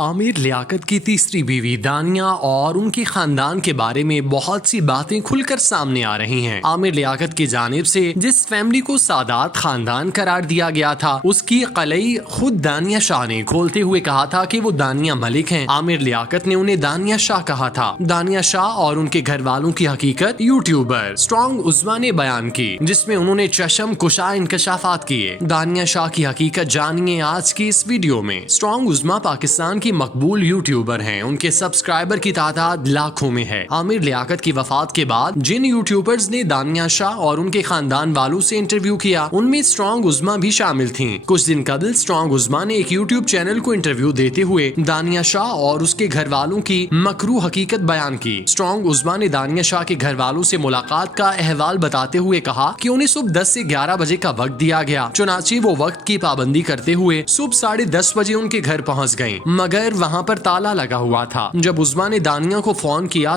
आमिर लियाकत की तीसरी बीवी दानिया और उनके खानदान के बारे में बहुत सी बातें खुलकर सामने आ रही हैं। आमिर लियाकत की जानिब से जिस फैमिली को सादात खानदान करार दिया गया था, उसकी कलई खुद दानिया शाह ने खोलते हुए कहा था कि वो दानिया मलिक हैं। आमिर लियाकत ने उन्हें दानिया शाह कहा था। दानिया शाह और उनके घर वालों की हकीकत यूट्यूबर स्ट्रॉन्ग उज़्मा ने बयान की, जिसमें उन्होंने चशम कुशा इंकशाफात किए। दानिया शाह की हकीकत जानिए आज की इस वीडियो में। स्ट्रॉन्ग उज़्मा पाकिस्तान की मकबूल यूट्यूबर हैं। उनके सब्सक्राइबर की तादाद लाखों में है। आमिर लियाकत की वफात के बाद जिन यूट्यूबर्स ने दानिया शाह और उनके खानदान वालों से इंटरव्यू किया, उनमें स्ट्रॉन्ग उज़्मा भी शामिल थीं। कुछ दिन कबल स्ट्रॉन्ग उज़्मा ने एक यूट्यूब चैनल को इंटरव्यू देते हुए दानिया शाह और उसके घर वालों की मकरू हकीकत बयान की। स्ट्रॉन्ग उज़्मा ने दानिया शाह के घर वालों से मुलाकात का अहवाल बताते हुए कहा कि उन्हें सुबह 10 से 11 बजे का वक्त दिया गया। चुनांचे वो वक्त की पाबंदी करते हुए सुबह 10:30 बजे उनके घर पहुंच गईं, मगर वहां पर ताला लगा हुआ था। जब उज़्मा ने दानिया को फोन किया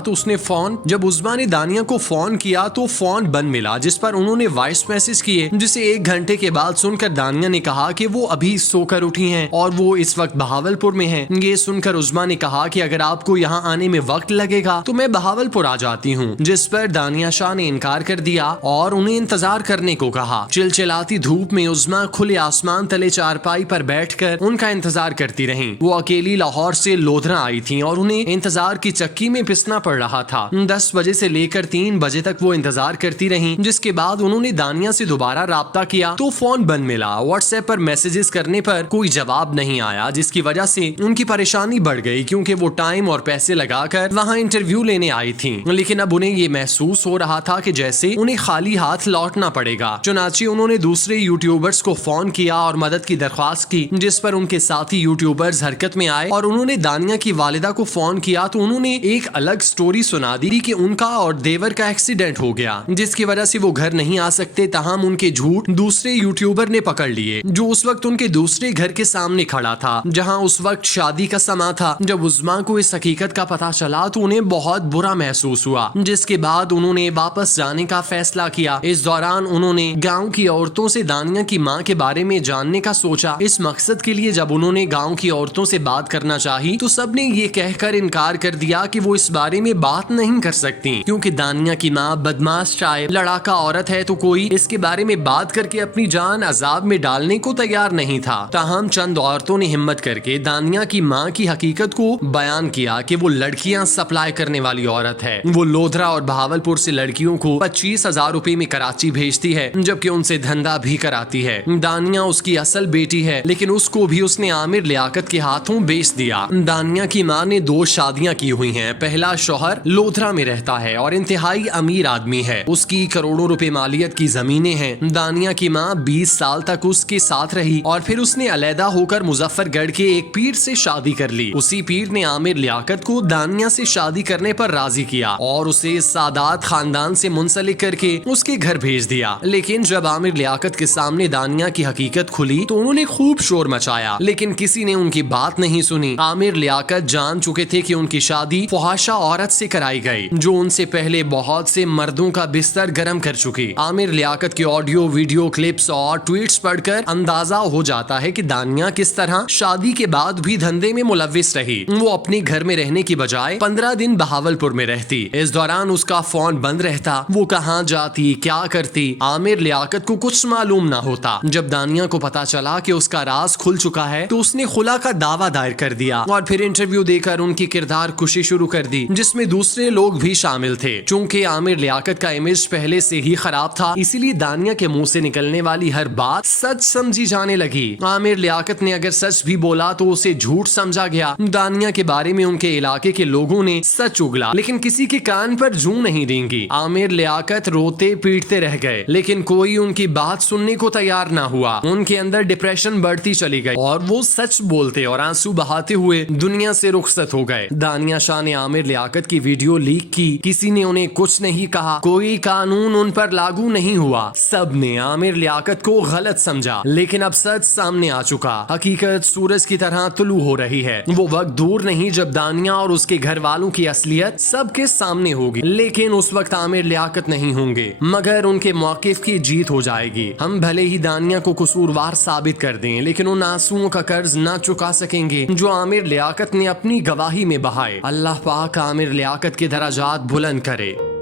तो फोन बंद मिला, जिस पर उन्होंने वॉइस मैसेज किए, जिसे 1 घंटे के बाद सुनकर दानिया ने कहा कि वो अभी सोकर उठी हैं और वो इस वक्त बहावलपुर में हैं। ये सुनकर उज़्मा ने कहा कि अगर आपको यहाँ आने में वक्त लगेगा तो मैं बहावलपुर आ जाती हूँ, जिस पर दानिया शाह ने इनकार कर दिया और उन्हें इंतजार करने को कहा। चिलचिलाती धूप में उज़्मा खुले आसमान तले चारपाई पर बैठकर उनका इंतजार करती रहीं। वो अकेली लाहौर से लोधरा आई थीं और उन्हें इंतजार की चक्की में पिसना पड़ रहा था। 10 बजे से लेकर 3 बजे तक वो इंतजार करती रहीं, जिसके बाद उन्होंने दानिया से दोबारा राब्ता किया तो फोन बंद मिला। व्हाट्सएप पर मैसेजेस करने पर कोई जवाब नहीं आया, जिसकी वजह से उनकी परेशानी बढ़ गई, क्योंकि वो टाइम और पैसे लगाकर वहाँ इंटरव्यू लेने आई थीं। लेकिन अब उन्हें ये महसूस हो रहा था कि जैसे उन्हें खाली हाथ लौटना पड़ेगा। चुनांचे उन्होंने दूसरे यूट्यूबर्स को फोन किया और मदद की दरख्वास्त की, जिस पर उनके साथी यूट्यूबर्स हरकत में आए और उन्होंने दानिया की वालिदा को फोन किया तो उन्होंने एक अलग स्टोरी सुना दी कि उनका और देवर का एक्सीडेंट हो गया, जिसकी वजह से वो घर नहीं आ सकते। तहम उनके झूठ दूसरे यूट्यूबर ने पकड़ लिए, जो उस वक्त उनके दूसरे घर के सामने खड़ा था, जहां उस वक्त शादी का समा था। जब उज़्मा को इस हकीकत का पता चला तो उन्हें बहुत बुरा महसूस हुआ, जिसके बाद उन्होंने वापस जाने का फैसला किया। इस दौरान उन्होंने गाँव की औरतों से दानिया की माँ के बारे में जानने का सोचा। इस मकसद के लिए जब उन्होंने गाँव की औरतों से बात करना चाही तो सबने ये कहकर इनकार कर दिया कि वो इस बारे में बात नहीं कर सकती, क्योंकि दानिया की माँ बदमाश टाइप लड़ाका औरत है, तो कोई इसके बारे में बात करके अपनी जान अजाब में डालने को तैयार नहीं था। ताहम चंद औरतों ने हिम्मत करके दानिया की माँ की हकीकत को बयान किया कि वो लड़कियां सप्लाई करने वाली औरत है। वो लोधरा और बहावलपुर से लड़कियों को 25,000 रुपए में कराची भेजती है, जबकि उनसे धंधा भी कराती है। दानिया उसकी असल बेटी है, लेकिन उसको भी उसने आमिर लियाकत के हाथों बेच दिया। दानिया की माँ ने 2 शादियां की हुई हैं। पहला शौहर लोधरा में रहता है और इंतहाई अमीर आदमी है। उसकी करोड़ों रुपए मालियत की जमीनें हैं। दानिया की माँ 20 साल तक उसके साथ रही और फिर उसने अलहदा होकर मुजफ्फरगढ़ के एक पीर से शादी कर ली। उसी पीर ने आमिर लियाकत को दानिया से शादी करने पर राजी किया और उसे सादात खानदान से मुंसलिक करके उसके घर भेज दिया। लेकिन जब आमिर लियाकत के सामने दानिया की हकीकत खुली तो उन्होंने खूब शोर मचाया, लेकिन किसी ने उनकी बात नहीं सुनी। आमिर लियाकत जान चुके थे कि उनकी शादी फहाशा औरत से कराई गई, जो उनसे पहले बहुत से मर्दों का बिस्तर गर्म कर चुकी। आमिर लियाकत के ऑडियो, वीडियो क्लिप्स और ट्वीट्स पढ़कर अंदाजा हो जाता है कि दानिया किस तरह शादी के बाद भी धंधे में मुलव्विस रही। वो अपने घर में रहने की बजाय 15 दिन बहावलपुर में रहती। इस दौरान उसका फोन बंद रहता। वो कहाँ जाती, क्या करती, आमिर लियाकत को कुछ मालूम ना होता। जब दानिया को पता चला कि उसका राज खुल चुका है तो उसने खुला का दावा दायर कर दिया और फिर इंटरव्यू देकर उनकी किरदार कुशी शुरू कर दी, जिसमें दूसरे लोग भी शामिल थे। चूंकि आमिर लियाकत का इमेज पहले से ही खराब था, इसीलिए दानिया के मुंह से निकलने वाली हर बात सच समझी जाने लगी। आमिर लियाकत ने अगर सच भी बोला तो उसे झूठ समझा गया। दानिया के बारे में उनके इलाके के लोगों ने सच उगला, लेकिन किसी के कान पर जूं नहीं रेंगी। आमिर लियाकत रोते पीटते रह गए, लेकिन कोई उनकी बात सुनने को तैयार ना हुआ। उनके अंदर डिप्रेशन बढ़ती चली गई और वो सच बोलते और आंसू बहाते हुए दुनिया से रुखसत हो गए। दानिया शाह ने आमिर लियाकत की वीडियो लीक की। किसी ने उन्हें कुछ नहीं कहा, कोई कानून उन पर लागू नहीं हुआ। सब ने आमिर लियाकत को गलत समझा, लेकिन अब सच सामने आ चुका। हकीकत सूरज की तरह तुलू हो रही है। वो वक्त दूर नहीं जब दानिया और उसके घर वालों की असलियत सबके सामने होगी, लेकिन उस वक्त आमिर लियाकत नहीं होंगे, मगर उनके मौकिफ की जीत हो जाएगी। हम भले ही दानिया को कसूरवार साबित कर दें, लेकिन उन आंसुओं का कर्ज ना चुका सकेंगे जो आमिर लियाकत ने अपनी गवाही में बहाए। अल्लाह पाक आमिर लियाकत के दराजात बुलंद करे।